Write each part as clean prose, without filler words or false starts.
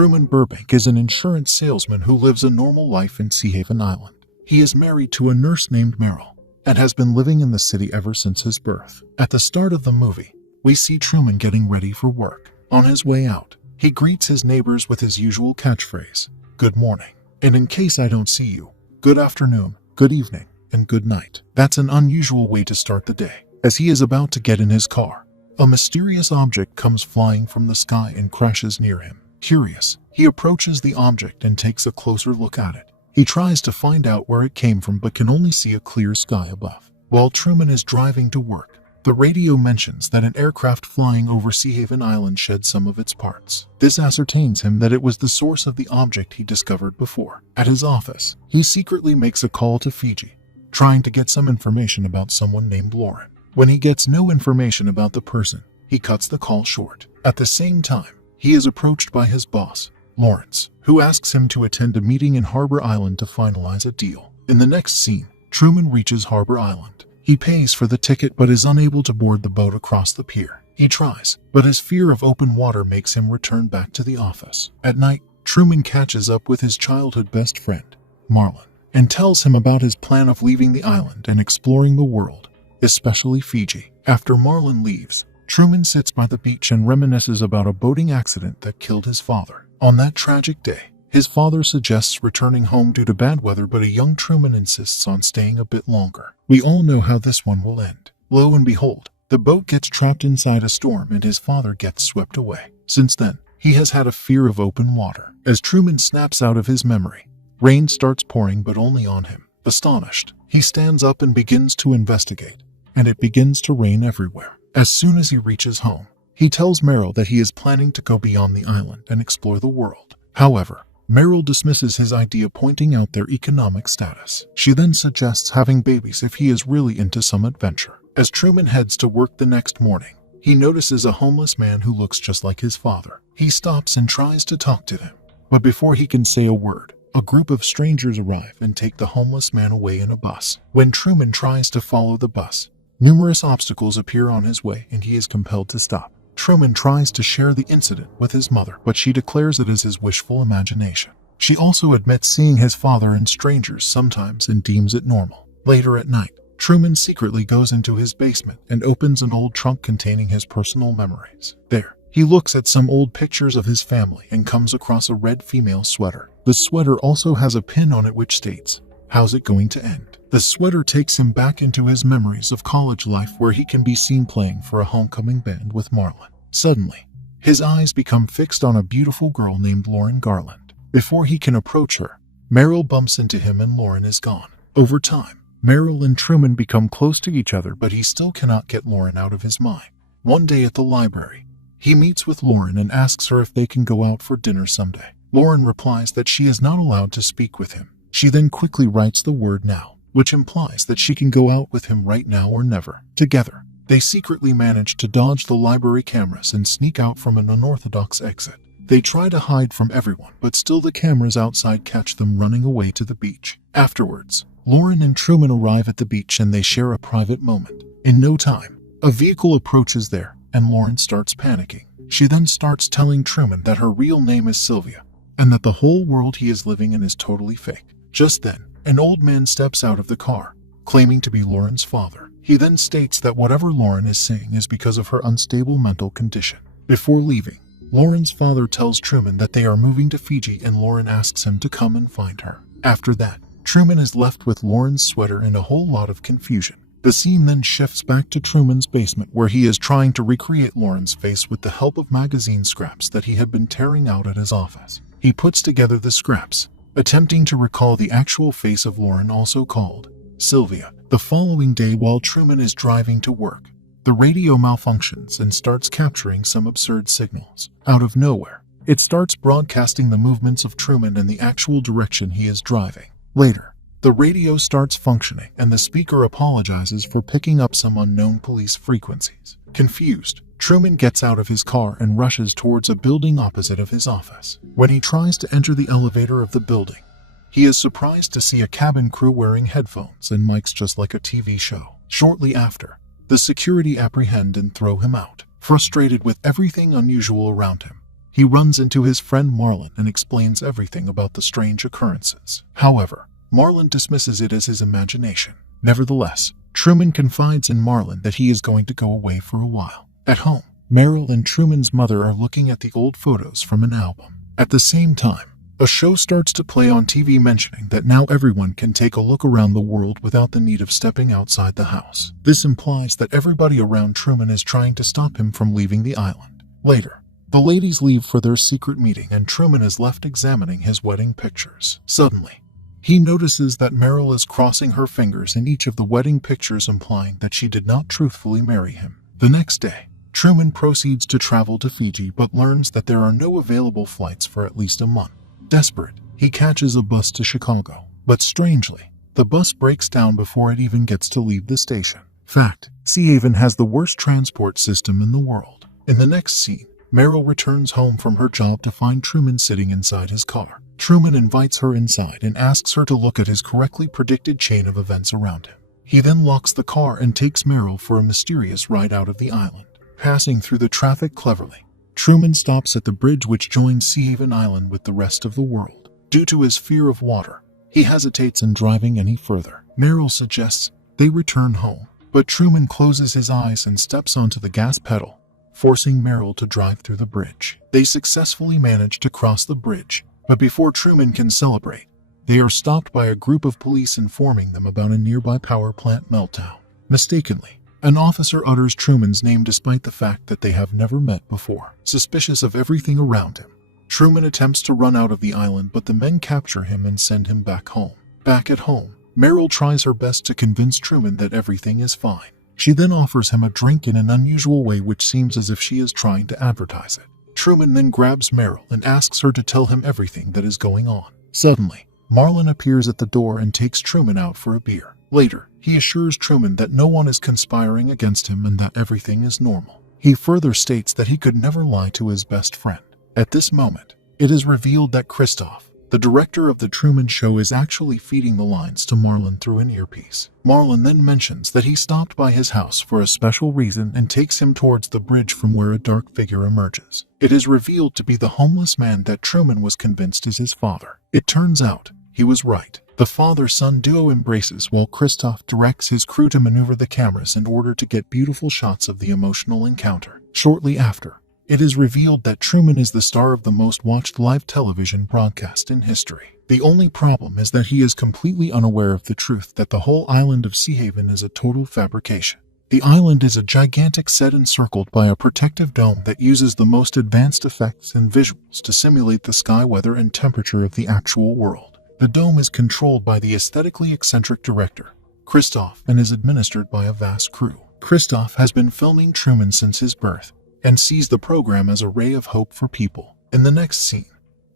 Truman Burbank is an insurance salesman who lives a normal life in Sea Haven Island. He is married to a nurse named Meryl and has been living in the city ever since his birth. At the start of the movie, we see Truman getting ready for work. On his way out, he greets his neighbors with his usual catchphrase, "Good morning," and in case I don't see you, good afternoon, good evening, and good night. That's an unusual way to start the day. As he is about to get in his car, a mysterious object comes flying from the sky and crashes near him. Curious, he approaches the object and takes a closer look at it. He tries to find out where it came from but can only see a clear sky above. While Truman is driving to work, the radio mentions that an aircraft flying over Sea Haven Island shed some of its parts. This ascertains him that it was the source of the object he discovered before. At his office, he secretly makes a call to Fiji, trying to get some information about someone named Lauren. When he gets no information about the person, he cuts the call short. At the same time, he is approached by his boss, Lawrence, who asks him to attend a meeting in Harbor Island to finalize a deal. In the next scene, Truman reaches Harbor Island. He pays for the ticket but is unable to board the boat across the pier. He tries, but his fear of open water makes him return back to the office. At night, Truman catches up with his childhood best friend, Marlon, and tells him about his plan of leaving the island and exploring the world, especially Fiji. After Marlon leaves, Truman sits by the beach and reminisces about a boating accident that killed his father. On that tragic day, his father suggests returning home due to bad weather, but a young Truman insists on staying a bit longer. We all know how this one will end. Lo and behold, the boat gets trapped inside a storm and his father gets swept away. Since then, he has had a fear of open water. As Truman snaps out of his memory, rain starts pouring but only on him. Astonished, he stands up and begins to investigate, and it begins to rain everywhere. As soon as he reaches home, he tells Meryl that he is planning to go beyond the island and explore the world. However, Meryl dismisses his idea, pointing out their economic status. She then suggests having babies if he is really into some adventure. As Truman heads to work the next morning, he notices a homeless man who looks just like his father. He stops and tries to talk to him, but before he can say a word, a group of strangers arrive and take the homeless man away in a bus. When Truman tries to follow the bus, numerous obstacles appear on his way and he is compelled to stop. Truman tries to share the incident with his mother, but she declares it is his wishful imagination. She also admits seeing his father and strangers sometimes and deems it normal. Later at night, Truman secretly goes into his basement and opens an old trunk containing his personal memories. There, he looks at some old pictures of his family and comes across a red female sweater. The sweater also has a pin on it which states, "How's it going to end?" The sweater takes him back into his memories of college life, where he can be seen playing for a homecoming band with Marlon. Suddenly, his eyes become fixed on a beautiful girl named Lauren Garland. Before he can approach her, Meryl bumps into him and Lauren is gone. Over time, Meryl and Truman become close to each other, but he still cannot get Lauren out of his mind. One day at the library, he meets with Lauren and asks her if they can go out for dinner someday. Lauren replies that she is not allowed to speak with him. She then quickly writes the word "now," which implies that she can go out with him right now or never. Together, they secretly manage to dodge the library cameras and sneak out from an unorthodox exit. They try to hide from everyone, but still the cameras outside catch them running away to the beach. Afterwards, Lauren and Truman arrive at the beach and they share a private moment. In no time, a vehicle approaches there, and Lauren starts panicking. She then starts telling Truman that her real name is Sylvia, and that the whole world he is living in is totally fake. Just then, an old man steps out of the car, claiming to be Lauren's father. He then states that whatever Lauren is saying is because of her unstable mental condition. Before leaving, Lauren's father tells Truman that they are moving to Fiji and Lauren asks him to come and find her. After that, Truman is left with Lauren's sweater and a whole lot of confusion. The scene then shifts back to Truman's basement, where he is trying to recreate Lauren's face with the help of magazine scraps that he had been tearing out at his office. He puts together the scraps, attempting to recall the actual face of Lauren, also called Sylvia. The following day, while Truman is driving to work, the radio malfunctions and starts capturing some absurd signals. Out of nowhere, it starts broadcasting the movements of Truman and the actual direction he is driving. Later, the radio starts functioning and the speaker apologizes for picking up some unknown police frequencies. Confused, Truman gets out of his car and rushes towards a building opposite of his office. When he tries to enter the elevator of the building, he is surprised to see a cabin crew wearing headphones and mics just like a TV show. Shortly after, the security apprehend and throw him out. Frustrated with everything unusual around him, he runs into his friend Marlin and explains everything about the strange occurrences. However, Marlin dismisses it as his imagination. Nevertheless, Truman confides in Marlin that he is going to go away for a while. At home, Meryl and Truman's mother are looking at the old photos from an album. At the same time, a show starts to play on TV mentioning that now everyone can take a look around the world without the need of stepping outside the house. This implies that everybody around Truman is trying to stop him from leaving the island. Later, the ladies leave for their secret meeting and Truman is left examining his wedding pictures. Suddenly, he notices that Meryl is crossing her fingers in each of the wedding pictures, implying that she did not truthfully marry him. The next day, Truman proceeds to travel to Fiji but learns that there are no available flights for at least a month. Desperate, he catches a bus to Chicago, but strangely, the bus breaks down before it even gets to leave the station. Fact, Sea Haven has the worst transport system in the world. In the next scene, Meryl returns home from her job to find Truman sitting inside his car. Truman invites her inside and asks her to look at his correctly predicted chain of events around him. He then locks the car and takes Meryl for a mysterious ride out of the island. Passing through the traffic cleverly, Truman stops at the bridge which joins Sea Haven Island with the rest of the world. Due to his fear of water, he hesitates in driving any further. Meryl suggests they return home, but Truman closes his eyes and steps onto the gas pedal, forcing Meryl to drive through the bridge. They successfully manage to cross the bridge, but before Truman can celebrate, they are stopped by a group of police informing them about a nearby power plant meltdown. Mistakenly, an officer utters Truman's name despite the fact that they have never met before. Suspicious of everything around him, Truman attempts to run out of the island, but the men capture him and send him back home. Back at home, Meryl tries her best to convince Truman that everything is fine. She then offers him a drink in an unusual way which seems as if she is trying to advertise it. Truman then grabs Meryl and asks her to tell him everything that is going on. Suddenly, Marlin appears at the door and takes Truman out for a beer. Later, he assures Truman that no one is conspiring against him and that everything is normal. He further states that he could never lie to his best friend. At this moment, it is revealed that Christoph, the director of the Truman Show, is actually feeding the lines to Marlin through an earpiece. Marlin then mentions that he stopped by his house for a special reason and takes him towards the bridge from where a dark figure emerges. It is revealed to be the homeless man that Truman was convinced is his father. It turns out, he was right. The father-son duo embraces while Christoph directs his crew to maneuver the cameras in order to get beautiful shots of the emotional encounter. Shortly after, it is revealed that Truman is the star of the most watched live television broadcast in history. The only problem is that he is completely unaware of the truth that the whole island of Sea Haven is a total fabrication. The island is a gigantic set encircled by a protective dome that uses the most advanced effects and visuals to simulate the sky weather and temperature of the actual world. The dome is controlled by the aesthetically eccentric director, Christoph, and is administered by a vast crew. Christoph has been filming Truman since his birth and sees the program as a ray of hope for people. In the next scene,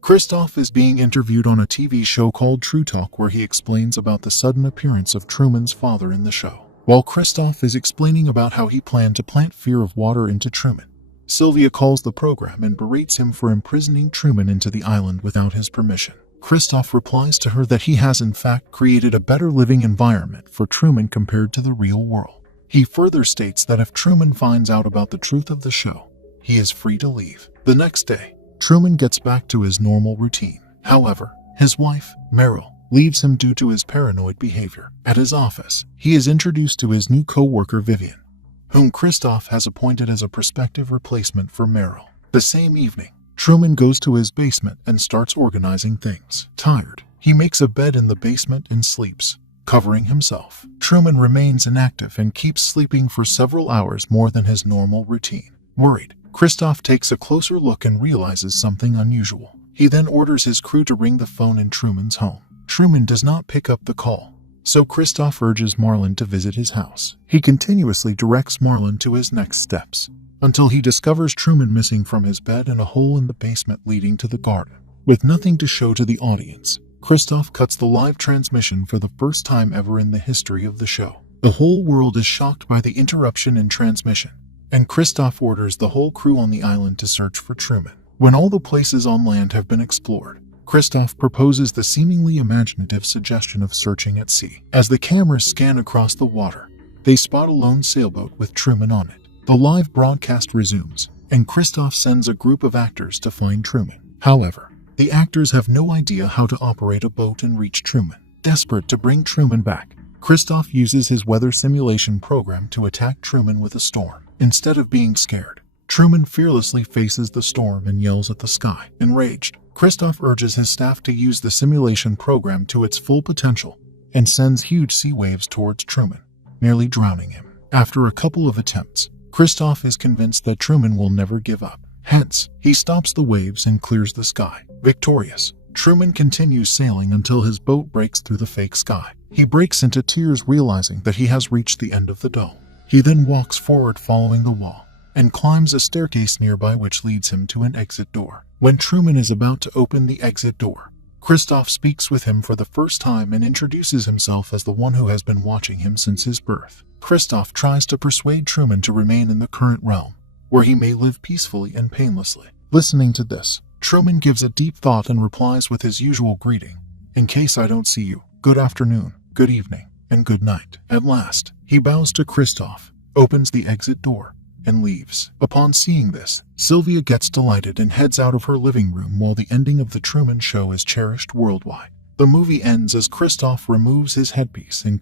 Christoph is being interviewed on a TV show called True Talk, where he explains about the sudden appearance of Truman's father in the show. While Christoph is explaining about how he planned to plant fear of water into Truman, Sylvia calls the program and berates him for imprisoning Truman into the island without his permission. Christoph replies to her that he has in fact created a better living environment for Truman compared to the real world. He further states that if Truman finds out about the truth of the show, he is free to leave. The next day, Truman gets back to his normal routine. However, his wife, Meryl, leaves him due to his paranoid behavior. At his office, he is introduced to his new co-worker Vivian, whom Christoph has appointed as a prospective replacement for Meryl. The same evening, Truman goes to his basement and starts organizing things. Tired, he makes a bed in the basement and sleeps, covering himself. Truman remains inactive and keeps sleeping for several hours more than his normal routine. Worried, Christoph takes a closer look and realizes something unusual. He then orders his crew to ring the phone in Truman's home. Truman does not pick up the call, so Christoph urges Marlin to visit his house. He continuously directs Marlin to his next steps, until he discovers Truman missing from his bed and a hole in the basement leading to the garden. With nothing to show to the audience, Christoph cuts the live transmission for the first time ever in the history of the show. The whole world is shocked by the interruption in transmission, and Christoph orders the whole crew on the island to search for Truman. When all the places on land have been explored, Christoph proposes the seemingly imaginative suggestion of searching at sea. As the cameras scan across the water, they spot a lone sailboat with Truman on it. The live broadcast resumes, and Christoph sends a group of actors to find Truman. However, the actors have no idea how to operate a boat and reach Truman. Desperate to bring Truman back, Christoph uses his weather simulation program to attack Truman with a storm. Instead of being scared, Truman fearlessly faces the storm and yells at the sky. Enraged, Christoph urges his staff to use the simulation program to its full potential and sends huge sea waves towards Truman, nearly drowning him. After a couple of attempts, Christoph is convinced that Truman will never give up. Hence, he stops the waves and clears the sky. Victorious, Truman continues sailing until his boat breaks through the fake sky. He breaks into tears, realizing that he has reached the end of the dome. He then walks forward following the wall and climbs a staircase nearby which leads him to an exit door. When Truman is about to open the exit door, Christoph speaks with him for the first time and introduces himself as the one who has been watching him since his birth. Christoph tries to persuade Truman to remain in the current realm, where he may live peacefully and painlessly. Listening to this, Truman gives a deep thought and replies with his usual greeting, "In case I don't see you, good afternoon, good evening, and good night." At last, he bows to Christoph, opens the exit door, and leaves. Upon seeing this, Sylvia gets delighted and heads out of her living room while the ending of The Truman Show is cherished worldwide. The movie ends as Christoph removes his headpiece and